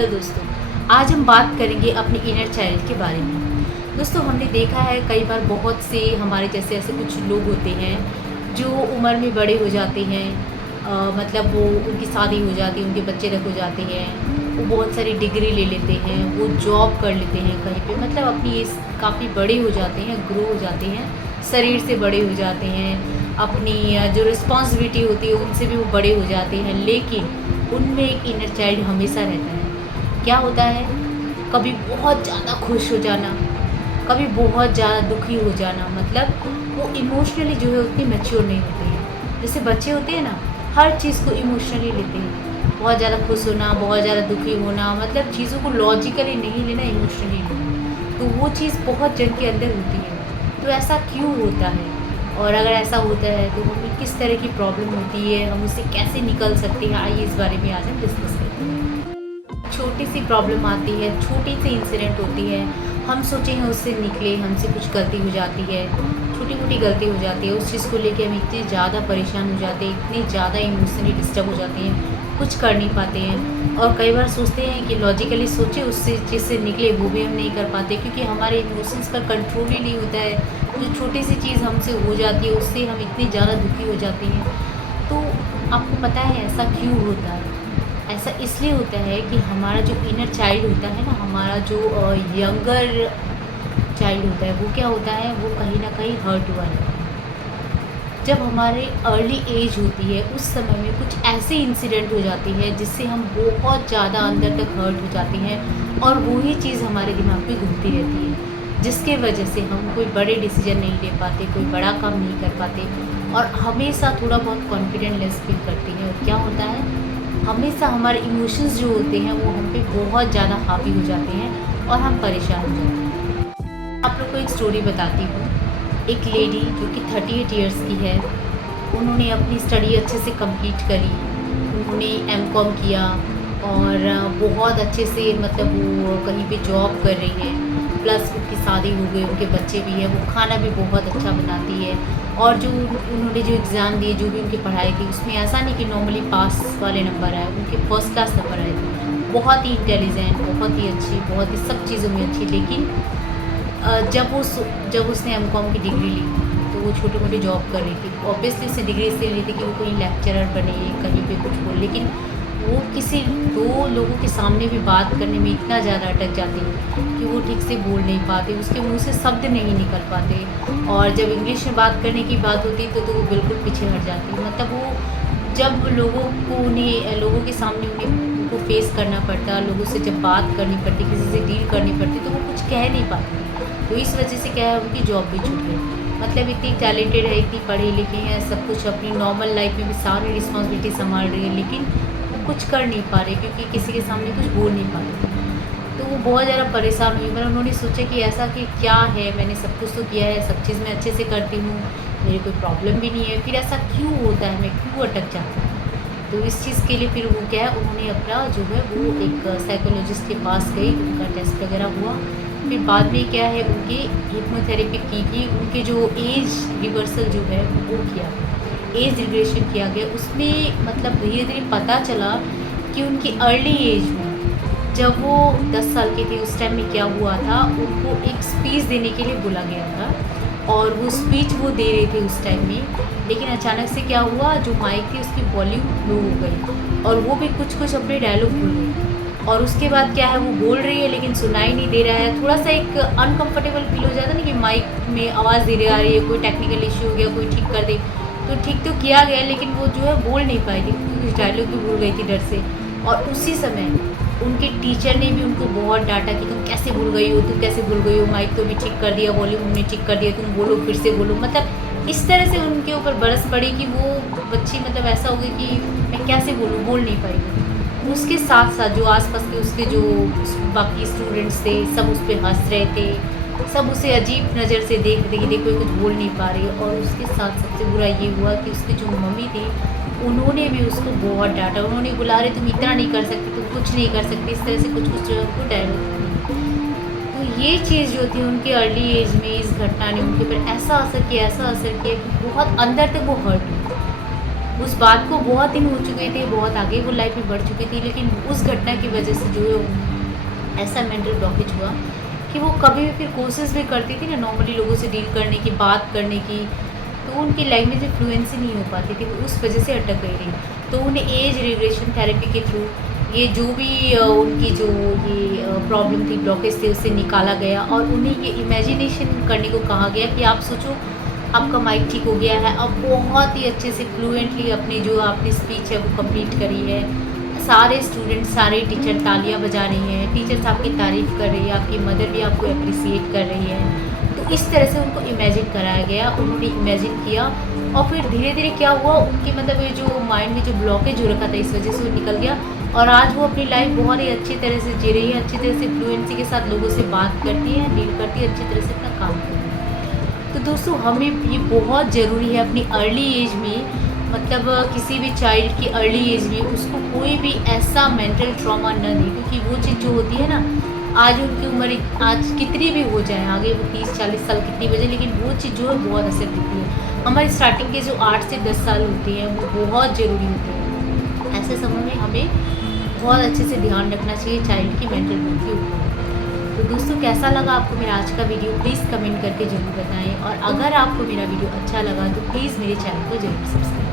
तो दोस्तों, आज हम बात करेंगे अपने इनर चाइल्ड के बारे में। दोस्तों, हमने देखा है कई बार बहुत से हमारे जैसे ऐसे कुछ लोग होते हैं जो उम्र में बड़े हो जाते हैं। मतलब वो उनकी शादी हो जाती है, उनके बच्चे तक हो जाते हैं, वो बहुत सारी डिग्री ले लेते हैं, वो जॉब कर लेते हैं कहीं पे, मतलब अपनी एज काफ़ी बड़े हो जाते हैं, ग्रो हो जाते हैं, शरीर से बड़े हो जाते हैं, अपनी जो रिस्पॉन्सिबिलिटी होती है उनसे भी वो बड़े हो जाते हैं, लेकिन उनमें एक इनर चाइल्ड हमेशा रहता है। क्या होता है, कभी बहुत ज़्यादा खुश हो जाना, कभी बहुत ज़्यादा दुखी हो जाना, मतलब वो इमोशनली जो है उतनी मैच्योर नहीं होते हैं। जैसे बच्चे होते हैं ना, हर चीज़ को इमोशनली लेते हैं, बहुत ज़्यादा खुश होना, बहुत ज़्यादा दुखी होना, मतलब चीज़ों को लॉजिकली नहीं लेना, इमोशनली लेना। तो वो चीज़ बहुत जन के अंदर होती है। तो ऐसा क्यों होता है, और अगर ऐसा होता है तो हमें किस तरह की प्रॉब्लम होती है, हम उससे कैसे निकल सकते हैं, आइए इस बारे में आज हम डिस्कस करते हैं। छोटी सी प्रॉब्लम आती है, छोटी सी इंसिडेंट होती है, हम सोचे हैं उससे निकले, हमसे कुछ गलती हो जाती है, छोटी मोटी गलती हो जाती है, उस चीज़ को लेके हम इतने ज़्यादा परेशान हो जाते हैं, इतने ज़्यादा इमोशनली डिस्टर्ब हो जाते हैं, कुछ कर नहीं पाते हैं। और कई बार सोचते हैं कि लॉजिकली सोचे उससे चीज़ से निकले, वो भी हम नहीं कर पाते, क्योंकि हमारे इमोशंस पर कंट्रोल ही नहीं होता है। जो छोटी सी चीज़ हमसे हो जाती है उससे हम इतने ज़्यादा दुखी हो जाते हैं। तो आपको पता है ऐसा क्यों होता है? ऐसा इसलिए होता है कि हमारा जो इनर चाइल्ड होता है ना, हमारा जो यंगर चाइल्ड होता है, वो क्या होता है, वो कहीं ना कहीं हर्ट हुआ रहता है। जब हमारे अर्ली एज होती है उस समय में कुछ ऐसे इंसिडेंट हो जाती है जिससे हम बहुत ज़्यादा अंदर तक हर्ट हो जाते हैं, और वही चीज़ हमारे दिमाग में घूमती रहती है, जिसके वजह से हम कोई बड़े डिसीजन नहीं ले पाते, कोई बड़ा काम नहीं कर पाते, और हमेशा थोड़ा बहुत कॉन्फिडेंट लेस फील करते हैं। और क्या होता है, हमेशा हमारे इमोशंस जो होते हैं वो हम पे बहुत ज़्यादा हावी हो जाते हैं और हम परेशान हो जाते हैं। आप लोग को एक स्टोरी बताती हूँ। एक लेडी जो कि 38 इयर्स की है, उन्होंने अपनी स्टडी अच्छे से कंप्लीट करी, उन्होंने एमकॉम किया, और बहुत अच्छे से, मतलब वो कहीं पे जॉब कर रही हैं, प्लस उनकी शादी हो गई, उनके बच्चे भी हैं, वो खाना भी बहुत अच्छा बनाती है। और जो उन्होंने जो एग्ज़ाम दिए, जो भी उनकी पढ़ाई थी, उसमें ऐसा नहीं कि नॉर्मली पास वाले नंबर आए, उनके फर्स्ट क्लास नंबर आए थे। बहुत ही इंटेलिजेंट, बहुत ही अच्छी, बहुत ही सब चीज़ों में अच्छी। लेकिन जब उसने एमकॉम की डिग्री ली तो वो छोटी मोटी जॉब कर रही थी। ऑब्वियसली उससे डिग्री इसलिए ली थी कि वो कोई लेक्चरर बने, कहीं पे कुछ हो, लेकिन वो किसी दो लोगों के सामने भी बात करने में इतना ज़्यादा अटक जाती है कि वो ठीक से बोल नहीं पाते, उसके मुंह से शब्द नहीं निकल पाते, और जब इंग्लिश में बात करने की बात होती तो वो बिल्कुल पीछे हट जाती है। मतलब वो जब लोगों के सामने उनको फेस करना पड़ता, लोगों से जब बात करनी पड़ती, किसी से डील करनी पड़ती, तो वो कुछ कह नहीं पाती। तो इस वजह से क्या है, उनकी जॉब भी छूट गई। मतलब इतनी टैलेंटेड है, इतनी पढ़ी लिखी है, सब कुछ अपनी नॉर्मल लाइफ में भी सारी रिस्पॉन्सिबिलिटी संभाल रही है, लेकिन वो कुछ कर नहीं पा रहे, क्योंकि किसी के सामने कुछ बोल नहीं पा रहे। तो वो बहुत ज़्यादा परेशान हुई। पर उन्होंने सोचा कि ऐसा कि क्या है, मैंने सब कुछ तो किया है, सब चीज़ मैं अच्छे से करती हूँ, मेरी कोई प्रॉब्लम भी नहीं है, फिर ऐसा क्यों होता है, मैं क्यों अटक जाती हूँ। तो इस चीज़ के लिए फिर वो क्या है, उन्होंने अपना जो है वो एक साइकोलॉजिस्ट के पास गई, उनका टेस्ट वगैरह हुआ। फिर बाद में क्या है, उनकी हिप्नोथेरेपी की गई, उनके जो एज रिवर्सल जो है वो किया, एज रिग्रेशन किया गया। उसमें मतलब धीरे धीरे पता चला कि उनकी अर्ली एज में, जब वो 10 साल की थी, उस टाइम में क्या हुआ था, उनको एक स्पीच देने के लिए बोला गया था, और वो स्पीच वो दे रहे थे उस टाइम में, लेकिन अचानक से क्या हुआ, जो माइक थी उसकी वॉल्यूम लो हो गई, और वो भी कुछ कुछ अपने डायलॉग भूल गई। और उसके बाद क्या है, वो बोल रही है लेकिन सुनाई नहीं दे रहा है, थोड़ा सा एक अनकंफर्टेबल फील हो जाता है ना, कि माइक में आवाज़ धीरे आ रही है, कोई टेक्निकल इश्यू हो गया, कोई ठीक कर दे। तो ठीक तो किया गया, लेकिन वो जो है बोल नहीं पाई थी, क्योंकि डायलॉग भी भूल गई थी डर से। और उसी समय उनके टीचर ने भी उनको बहुत डांटा कि तुम कैसे भूल गई हो, तुम कैसे भूल गई हो, माइक तो भी ठीक कर दिया, वॉल्यूम हमने ठीक कर दिया, तुम बोलो, फिर से बोलो। मतलब इस तरह से उनके ऊपर बरस पड़ी कि वो बच्ची, मतलब ऐसा हो गया कि मैं कैसे बोलूँ, बोल नहीं पाई। उसके साथ साथ जो आसपास के उसके जो बाकी स्टूडेंट्स थे, सब उस पर हंस रहे थे, सब उसे अजीब नज़र से देख रहे थे कि देखो ये कुछ बोल नहीं पा रही। और उसके साथ सबसे बुरा ये हुआ कि उसकी जो मम्मी थी, उन्होंने भी उसको बहुत डांटा, उन्होंने बुला रहे तुम इतना नहीं कर सकती, तुम कुछ नहीं कर सकती, इस तरह से कुछ कुछ जो है उनको डायलॉग। तो ये चीज़ जो थी उनके अर्ली एज में, इस घटना ने उनके ऊपर ऐसा असर किया कि बहुत अंदर तक वो हर्ट हुई। उस बात को बहुत दिन हो चुके थे, बहुत आगे वो लाइफ में बढ़ चुकी थी, लेकिन उस घटना की वजह से जो ऐसा मेंटल ब्लॉकेज हुआ कि वो कभी भी फिर कोशिश भी करती थी ना नॉर्मली लोगों से डील करने की, बात करने की, तो उनकी लैंग्वेज में फ्लुएंसी नहीं हो पाती थी, वो उस वजह से अटक गई रही। तो उन्हें एज रिग्रेशन थेरेपी के थ्रू ये जो भी उनकी जो ये प्रॉब्लम थी, ब्लॉकेज थे, उससे निकाला गया और उन्हें ये इमेजिनेशन करने को कहा गया कि आप सोचो आपका माइक ठीक हो गया है, अब बहुत ही अच्छे से फ्लुएंटली अपनी जो आपने स्पीच है वो कंप्लीट करी है। सारे स्टूडेंट, सारे टीचर तालियां बजा रही हैं, टीचर्स आपकी तारीफ़ कर रही है, आपकी मदर भी आपको अप्रिसिएट कर रही है। तो इस तरह से उनको इमेजिन कराया गया, उन्होंने इमेजिन किया और फिर धीरे धीरे क्या हुआ, उनकी मतलब ये जो माइंड में जो ब्लॉकेज हो रखा था इस वजह से वो निकल गया और आज वो अपनी लाइफ बहुत ही अच्छी तरह से जी रही है, अच्छी तरह से फ्लुएंसी के साथ लोगों से बात करती है, डील करती है, अच्छी तरह से अपना काम करती है। तो दोस्तों हमें ये बहुत ज़रूरी है अपनी अर्ली एज में, मतलब किसी भी चाइल्ड की अर्ली एज में उसको कोई भी ऐसा मेंटल ट्रॉमा न दे, क्योंकि वो चीज़ जो होती है ना, आज उनकी उम्र आज कितनी भी हो जाए, आगे वो 30-40 साल कितनी बजे, लेकिन वो चीज़ जो है बहुत असर देती है। हमारी स्टार्टिंग के जो 8 से 10 साल होते हैं वो बहुत ज़रूरी होते हैं। ऐसे समय में हमें बहुत अच्छे से ध्यान रखना चाहिए चाइल्ड की मेंटल हेल्थ के ऊपर। तो दोस्तों कैसा लगा आपको मेरा आज का वीडियो, प्लीज़ कमेंट करके ज़रूर बताएं और अगर आपको मेरा वीडियो अच्छा लगा तो प्लीज़ मेरे चैनल को ज़रूर सब्सक्राइब